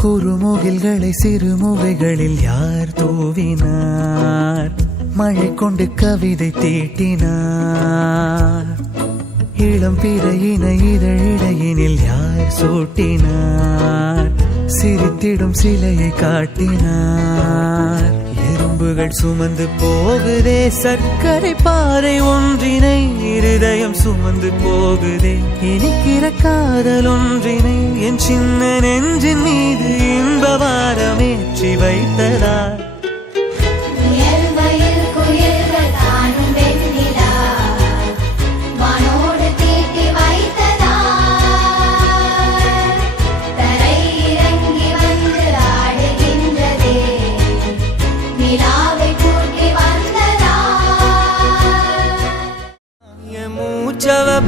குறுமுகில்களை சிறுமுகைகளில் யார் தூவினார்? மழை கொண்டு கவிதை தீட்டினார். இளம் பிறையின இதழிடையினில் யார் சூட்டினார்? சிரித்திடும் சிலையை காட்டினார். எறும்புகள் சுமந்து போகுதே சர்க்கரை பாறை ஒன்றினை, இருதயம் சுமந்து போகுதே இனிக்கிற காதல் ஒன்றினை. என் சின்ன நெஞ்சின் மீது இன்ப வாரமேற்றி வைத்ததார்.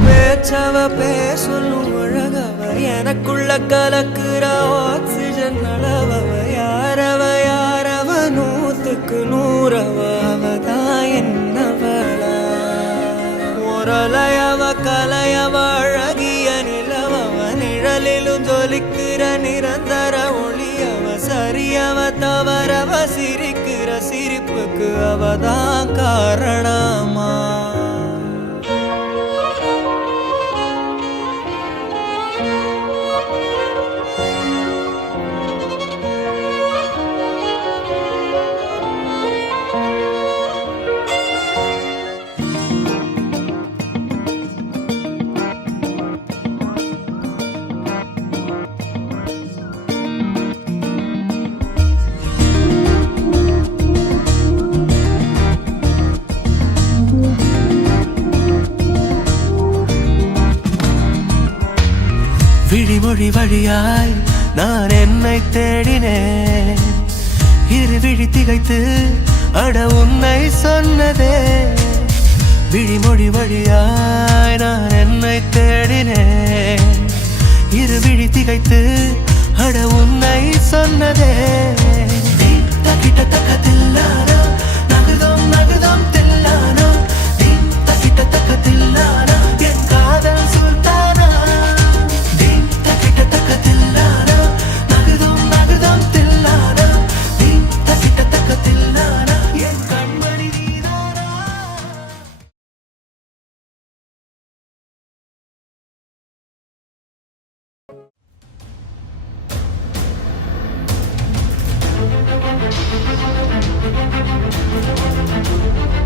பேச்சவ பேசொல்லும் அழகவ, எனக்குள்ள கலக்குற ஆக்சிஜன் அளவவ. யாரவ யாரவ 100க்கு 100 அவதான் என்னவள. ஒரலையவ கலையவ அழகிய நிலவவ, நிழலிலும் ஜொலிக்கிற நிரந்தர ஒளியவ. சரியவ தவறவ சிரிக்கிற சிரிப்புக்கு அவதான் காரணமா. விழிமொழி வழியாய் நான் என்னை தேடினேன். இருவிழி திகைத்து அட உன்னை சொன்னதே. விழிமொழி வழியாய் நான் என்னை தேடினேன். இருவிழி திகைத்து அட உன்னை சொன்னதே. கிட்ட தக்கத்தில்லானா நகுதம் நகுதம் தில்லானா, கிட்ட தக்கத்தில்லானா என் காதல் சுல்தானா. Thank you.